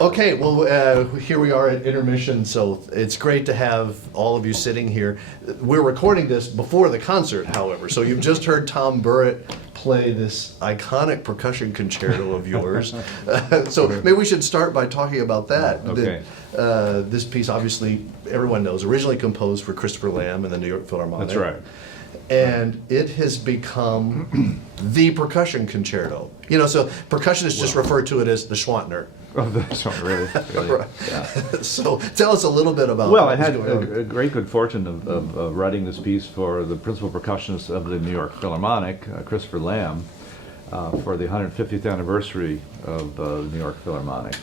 Okay, well, here we are at intermission, so it's great to have all of you sitting here. We're recording this before the concert, however, so you've just heard Tom Burritt play this iconic percussion concerto of yours. So maybe we should start by talking about that. Okay. This piece, obviously, everyone knows, originally composed for Christopher Lamb and the New York Philharmonic. That's right. And it has become the percussion concerto. You know, so percussionists just refer to it as the Schwantner. Oh, that's not really. Right. Yeah. So tell us a little bit about. Well, I had what's going on. a great good fortune of writing this piece for the principal percussionist of the New York Philharmonic, Christopher Lamb, for the 150th anniversary of the New York Philharmonic.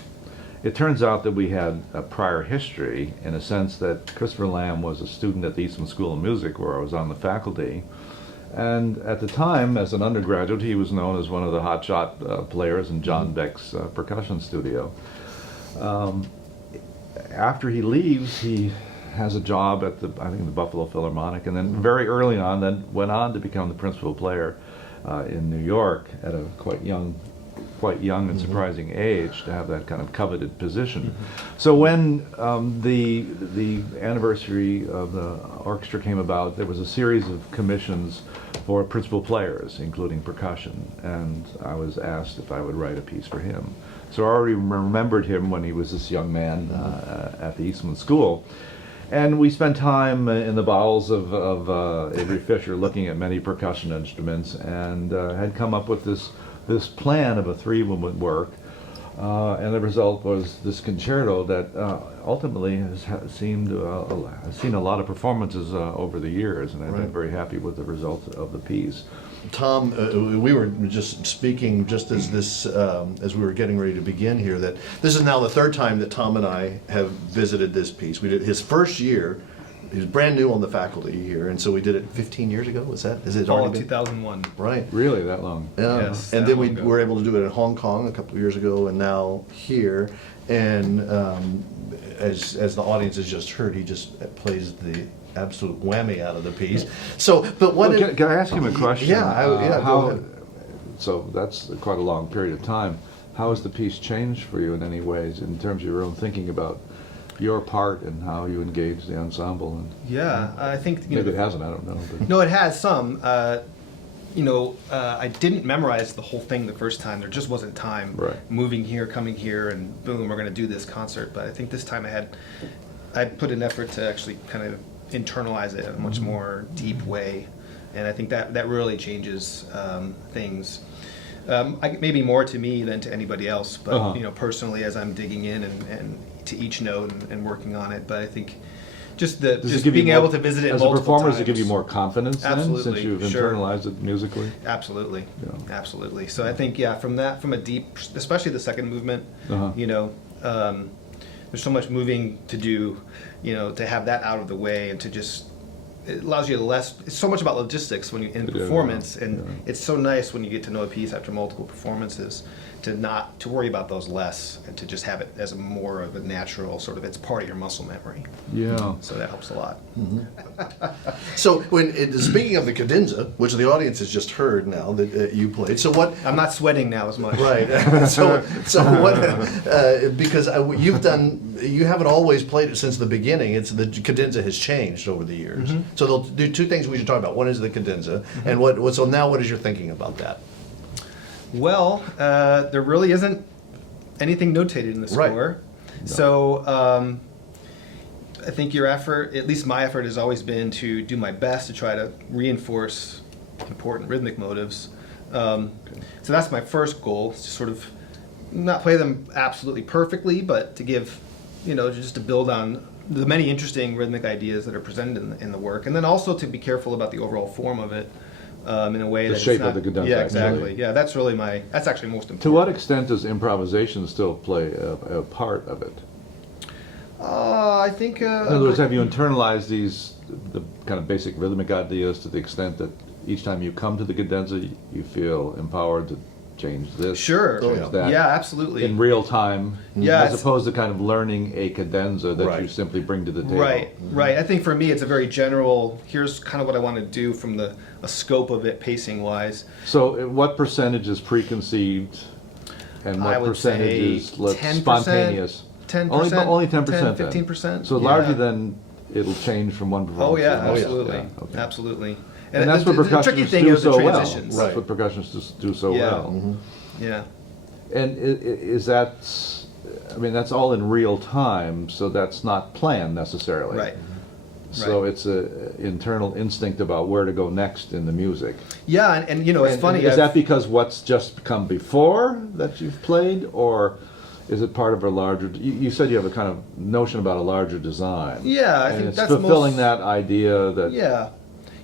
It turns out that we had a prior history in a sense that Christopher Lamb was a student at the Eastman School of Music where I was on the faculty. And at the time, as an undergraduate, he was known as one of the hotshot players in John Beck's percussion studio. After he leaves, he has a job at I think the Buffalo Philharmonic, and then very early on, then went on to become the principal player in New York at a quite young and surprising age to have that kind of coveted position. So when the anniversary of the orchestra came about, there was a series of commissions for principal players, including percussion, and I was asked if I would write a piece for him. So I already remembered him when he was this young man at the Eastman School. And we spent time in the bowels of Avery Fisher looking at many percussion instruments, and had come up with this plan of a three-movement work, and the result was this concerto that ultimately has seen a lot of performances over the years, and I've been very happy with the result of the piece. Tom, we were just speaking just as as we were getting ready to begin here, that this is now the third time that Tom and I have visited this piece. We did his first year. He was brand new on the faculty here, and so we did it 15 years ago. Is it Fall already of been? 2001. Right. Really, that long? Yeah. Yes, And that then we long ago. were able to do it in Hong Kong a couple of years ago, and now here. And as the audience has just heard, he just plays the absolute whammy out of the piece. So, but what? Well, can I ask him a question? Yeah, go ahead. So that's quite a long period of time. How has the piece changed for you in any ways in terms of your own thinking about your part and how you engage the ensemble? And Yeah, I think maybe it hasn't. I don't know. But. No, it has some. I didn't memorize the whole thing the first time. There just wasn't time. Right. Moving here, coming here, and boom, we're going to do this concert. But I think this time I put an effort to actually kind of internalize it in a much more deep way, and I think that really changes things. Maybe more to me than to anybody else, but personally, as I'm digging in and to each note and working on it. But I think just being able to visit it as multiple a performer, times. does it give you more confidence then, Absolutely, since you've sure. internalized it musically? Absolutely, Yeah. absolutely. So I think from a deep, especially the second movement, there's so much moving to do, to have that out of the way and to just. It allows you to it's so much about logistics when you in performance, and it's so nice when you get to know a piece after multiple performances to worry about those less and to just have it as more of a natural sort of, it's part of your muscle memory. Yeah. So that helps a lot. So speaking of the cadenza, which the audience has just heard now that you played, so what? I'm not sweating now as much. Right. so what? Because you haven't always played it since the beginning. It's the cadenza has changed over the years. So they'll do two things we should talk about. One is the cadenza, and so now what is your thinking about that? Well, there really isn't anything notated in the score. Right. No. So I think your effort, at least my effort, has always been to do my best to try to reinforce important rhythmic motives. So that's my first goal, is to sort of not play them absolutely perfectly, but to give, just to build on the many interesting rhythmic ideas that are presented in the work, and then also to be careful about the overall form of it. In a way The that's shape not, of the cadenza, yeah, exactly. actually. Yeah, that's actually most important. To what extent does improvisation still play a part of it? I think. In other words, have you internalized the kind of basic rhythmic ideas to the extent that each time you come to the cadenza, you feel empowered to change this, Sure. change that? Yeah, absolutely. In real time, Yeah, as opposed to kind of learning a cadenza that you simply bring to the table. Right. I think for me, it's a very general. Here's kind of what I want to do from a scope of it, pacing wise. So, what percentage is preconceived And I what would percentage say is let's 10%, spontaneous? 10%, Only 10%. 15%. So largely then it'll change from one performance Oh to yeah, the next. absolutely, Yeah, okay. absolutely. And that's what the tricky percussionists thing do is the so well. transitions. That's what percussionists do so Yeah. well. Yeah. And is that, I mean, that's all in real time, so that's not planned necessarily. Right. So Right. it's a internal instinct about where to go next in the music. Yeah, and you know, it's funny. Is that because what's just come before that you've played, or is it part of a larger? You said you have a kind of notion about a larger design. Yeah, I and think it's that's fulfilling most- that idea that. Yeah.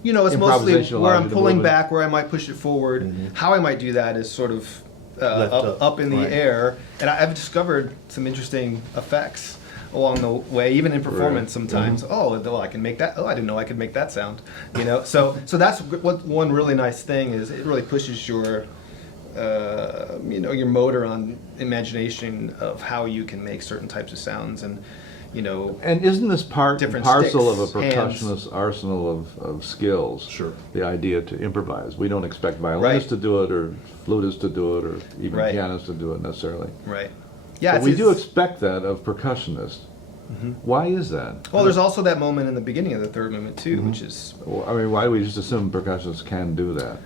You know, it's mostly Improvisation where allows I'm you to pulling move it. back, where I might push it forward. How I might do that is sort of Left up. up in the Right. air. And I've discovered some interesting effects along the way, even in performance sometimes. Oh, well, I can make that. Oh, I didn't know I could make that sound. You know, so that's what one really nice thing is. It really pushes your, you know, your motor on imagination of how you can make certain types of sounds, and you know. And isn't this part and Different parcel of a sticks, hands. percussionist's arsenal of skills? Sure. The idea to improvise. We don't expect violinists Right. to do it, or flutists to do it, or even Right. pianists to do it necessarily. Right. Yeah, But it's- we do it's- expect that of percussionists. Why is that? Well, there's also that moment in the beginning of the third movement too, which is I mean, why do we just assume percussionists can do that?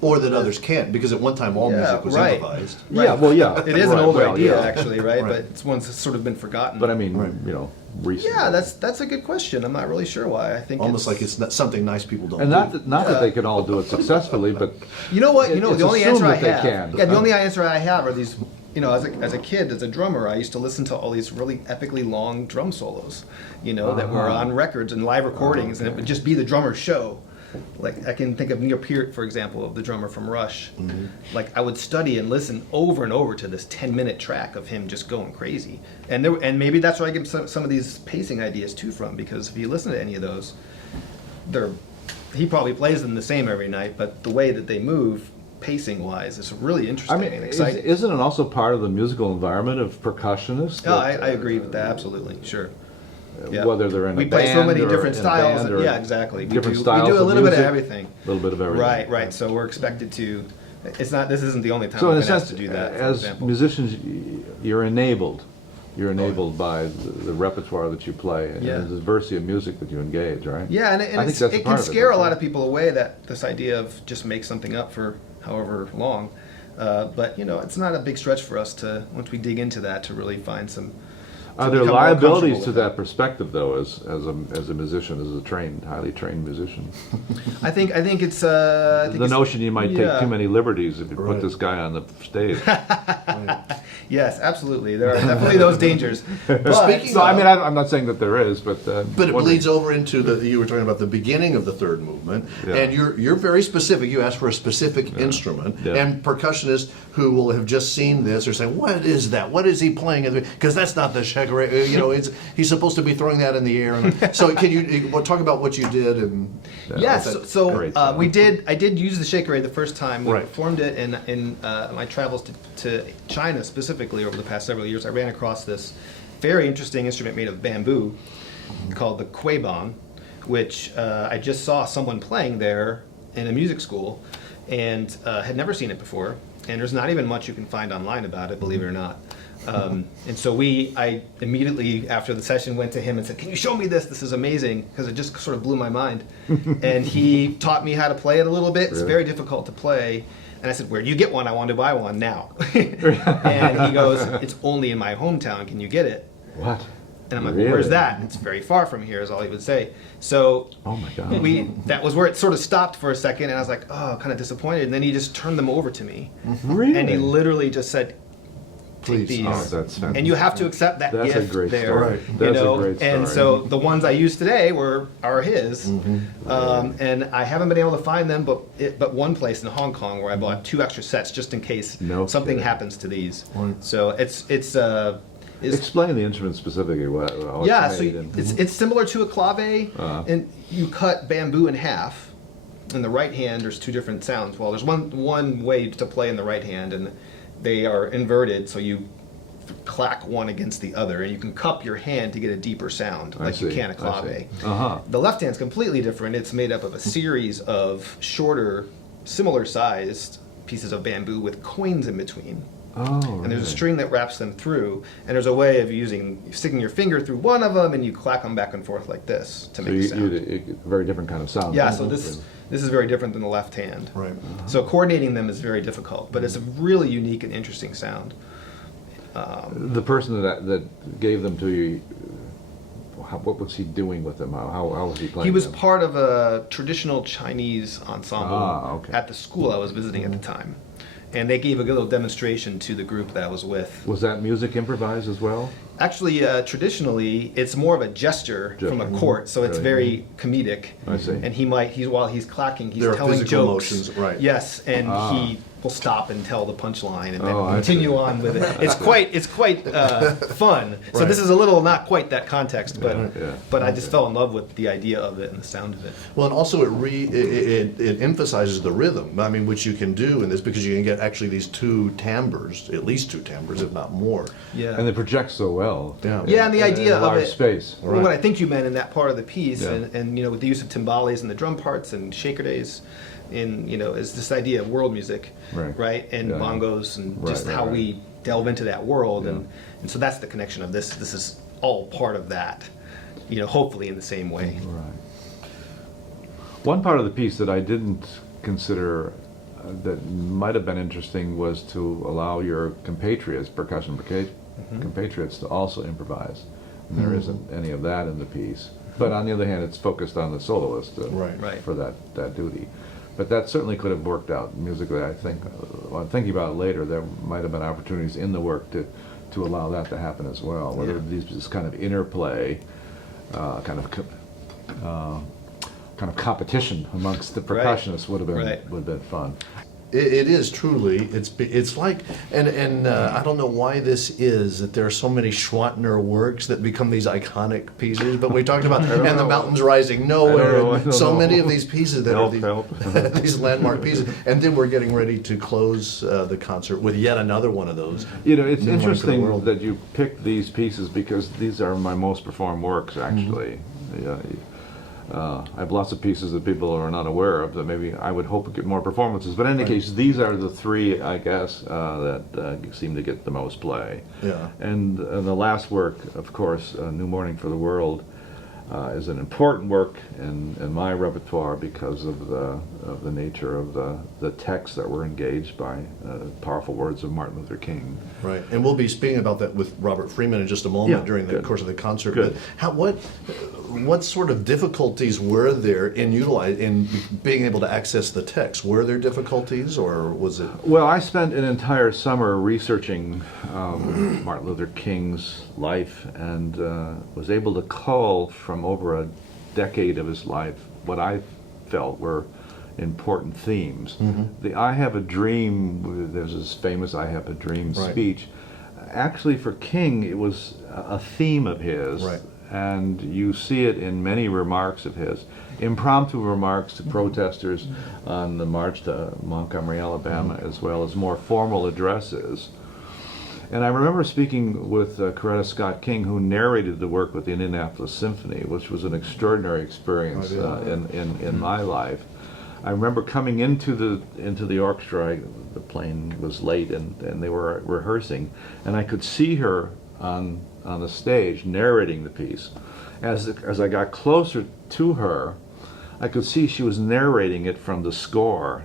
Or that others can't, because at one time all Yeah, music was right. improvised. Yeah, well, yeah. it is an Right, older well, idea yeah. actually, right? Right. But it's one that's sort of been forgotten. But I mean, Right. you know, recently. yeah, that's a good question. I'm not really sure why. I think Almost like it's not something nice people don't And do. not that Yeah. they can all do it successfully, but you know what? You it- know it's the only assumed answer I that they have. can. Yeah, the only answer I have are these. You know, as a kid, as a drummer, I used to listen to all these really epically long drum solos. You know, that were on records and live recordings, and it would just be the drummer's show. Like I can think of Neil Peart, for example, of the drummer from Rush. Like I would study and listen over and over to this 10-minute track of him just going crazy, and maybe that's where I get some of these pacing ideas too from, because if you listen to any of those, he probably plays them the same every night, but the way that they move, pacing wise, is really interesting I mean, and exciting. isn't it also part of the musical environment of percussionists? No, that, I agree with that absolutely. Sure. Yeah. Whether they're in a We band play so many or different in a styles. band or Yeah, exactly. different we styles do a of little bit of music, everything. A little bit of everything. Right, right. So we're expected to. It's not. This isn't the only time So in I've a been asked sense, to do that. For as example. musicians, you're enabled. You're enabled by the repertoire that you play and Yeah. the diversity of music that you engage, right? Yeah, and, I think it's, that's it part can of it, scare a don't lot you? of people away, that this idea of just make something up for however long. But you know, it's not a big stretch for us to, once we dig into that, to really find some. Are to there become more liabilities comfortable to with that perspective, though, as a musician, as a highly trained musician? it. I think it's. I think The it's- notion you might yeah. take too many liberties if you Right. put this guy on the stage. Yes, absolutely. There are definitely those dangers. But, Speaking So I of- mean, I'm not saying that there is, but But it wondering. bleeds over into you were talking about the beginning of the third movement, Yeah. and you're very specific. You asked for a specific instrument, Yeah. and percussionists who will have just seen this are saying, "What is that? What is he playing?" Because that's not the shaker. You know, he's supposed to be throwing that in the air. And, so can you talk about what you did? And Yes, that's so great. I did use the shaker the first time. We Right. performed it in my travels to China specifically over the past several years. I ran across this very interesting instrument made of bamboo called the kuebon, which I just saw someone playing there in a music school, and had never seen it before. And there's not even much you can find online about it, believe it or not. And so I immediately after the session went to him and said, "Can you show me this? This is amazing," because it just sort of blew my mind. And he taught me how to play it a little bit. It's Really? very difficult to play. And I said, "Where do you get one? I want to buy one now." And he goes, "It's only in my hometown. Can you get it?" What? And I'm like, Really? "Well, where's that?" "It's very far from here," is all he would say. So Oh my God. that was where it sort of stopped for a second, and I was like, oh, kind of disappointed. And then he just turned them over to me. Really? And he literally just said, Please. "Take these." Oh, that's fantastic. And you have to accept that That's a gift great there. story. Right. You That's a know? great And story. so the ones I use today are his. And I haven't been able to find them, but one place in Hong Kong where I bought 2 extra sets just in case No something kidding. happens to these. Right. So it's Explain the instrument specifically. How yeah, it's so made and- it's similar to a clave, and you cut bamboo in half. In the right hand, there's 2 different sounds. Well, there's one way to play in the right hand, and they are inverted, so you clack one against the other, and you can cup your hand to get a deeper sound, I like you see, can a I clave. see. Uh-huh. The left hand's completely different. It's made up of a series of shorter, similar-sized pieces of bamboo with coins in between. Oh, And there's a really? string that wraps them through, and there's a way of sticking your finger through one of them, and you clack them back and forth like this to So make a sound. very different kind of sound. Yeah, so this is very different than the left hand. Right. So coordinating them is very difficult, but it's a really unique and interesting sound. The person that gave them to you, what was he doing with them? How was he playing He was them? part of a traditional Chinese ensemble Okay. at the school I was visiting at the time. And they gave a little demonstration to the group that I was with. Was that music improvised as well? Actually, traditionally, it's more of a gesture from a Gesture. court, so it's Right. very comedic. I see. And while he's clacking, he's There are telling physical jokes. motions, right. Yes, and he will stop and tell the punchline and then Oh, I continue see. on with it. It's quite fun. So Right. this is a little not quite that context, but Yeah. but I just fell in love with the idea of it and the sound of it. Well, and also it emphasizes the rhythm. I mean, which you can do in this because you can get actually these two timbres, at least two timbres, if not more. Yeah. And they project so well. Yeah. Yeah, and the in idea a of large it. space. Well, what I think you meant in that part of the piece, Yeah. and with the use of timbales and the drum parts and shaker days, is this idea of world music, Right. And Yeah. bongos and Right, just right, how right. we delve into that world, Yeah. and so that's the connection of this. This is all part of that, hopefully in the same way. Right. One part of the piece that I didn't consider that might have been interesting was to allow your compatriots, compatriots, to also improvise. And there isn't any of that in the piece. But on the other hand, it's focused on the soloist Right. for that duty. But that certainly could have worked out musically, I think. When I'm thinking about it later, there might have been opportunities in the work to allow that to happen as well. Whether Yeah. this kind of interplay, kind of competition amongst the Right. percussionists would have been Right. would have been fun. It is truly. It's like, and I don't know why this is that there are so many Schwantner works that become these iconic pieces. But we talked about and the mountains rising nowhere. I And don't so know. many of these pieces that are Help. these landmark pieces. And then we're getting ready to close the concert with yet another one of those. You know, it's New Morning for the interesting World. that you picked these pieces because these are my most performed works, actually. Yeah, I have lots of pieces that people are not aware of that maybe I would hope would get more performances. But in any case, these are the three, I guess, that seem to get the most play. Yeah. And the last work, of course, New Morning for the World, is an important work in my repertoire because of the nature of the texts that were engaged by powerful words of Martin Luther King. Right, and we'll be speaking about that with Robert Freeman in just a moment Yeah, during the good. course of the concert. Good. But what sort of difficulties were there in being able to access the text? Were there difficulties, or was it? Well, I spent an entire summer researching Martin Luther King's life and was able to cull from over a decade of his life what I felt were important themes. The I Have a Dream, there's this famous I Have a Dream Right. speech. Actually, for King, it was a theme of his. Right. And you see it in many remarks of his. Impromptu remarks to protesters on the march to Montgomery, Alabama, as well as more formal addresses. And I remember speaking with Coretta Scott King, who narrated the work with the Indianapolis Symphony, which was an extraordinary experience in my life. I remember coming into the orchestra. The plane was late, and they were rehearsing, and I could see her on the stage narrating the piece. As I got closer to her, I could see she was narrating it from the score.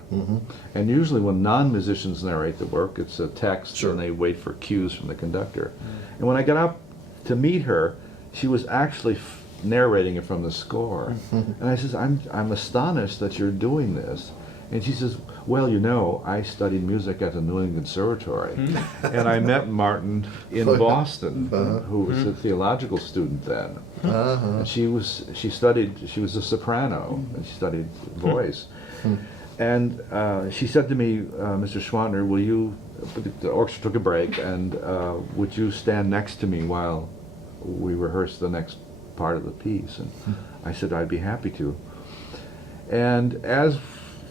And usually when non-musicians narrate the work, it's a text, Sure. and they wait for cues from the conductor. And when I got up to meet her, she was actually narrating it from the score. And I says, I'm astonished that you're doing this. And she says, well, I studied music at the New England Conservatory. And I met Martin in Boston, who was a theological student then. And she was a soprano, and she studied voice. And she said to me, Mr. Schwantner, the orchestra took a break, and would you stand next to me while we rehearse the next part of the piece? And I said, I'd be happy to. And as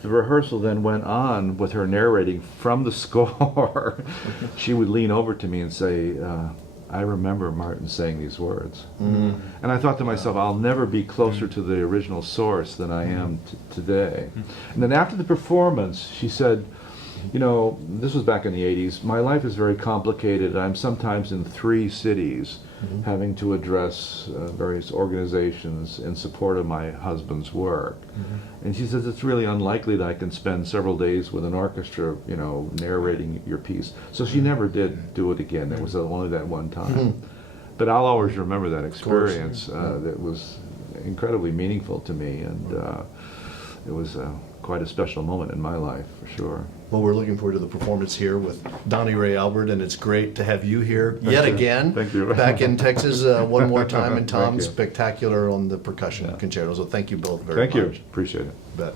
the rehearsal then went on with her narrating from the score, she would lean over to me and say, I remember Martin saying these words. And I thought to myself, I'll never be closer to the original source than I am today. And then after the performance, she said, You know, this was back in the 80s. My life is very complicated. I'm sometimes in 3 cities having to address various organizations in support of my husband's work. And she says it's really unlikely that I can spend several days with an orchestra, you know, narrating your piece. So she never did do it again. It was only that one time. But I'll always remember that experience. That was incredibly meaningful to me, and it was quite a special moment in my life, for sure. Well, we're looking forward to the performance here with Donnie Ray Albert, and it's great to have you here yet again. Thank you. Back in Texas one more time, and Thank Tom's you. spectacular on the percussion concerto. So thank you both very much. Thank you. Appreciate it. Bet.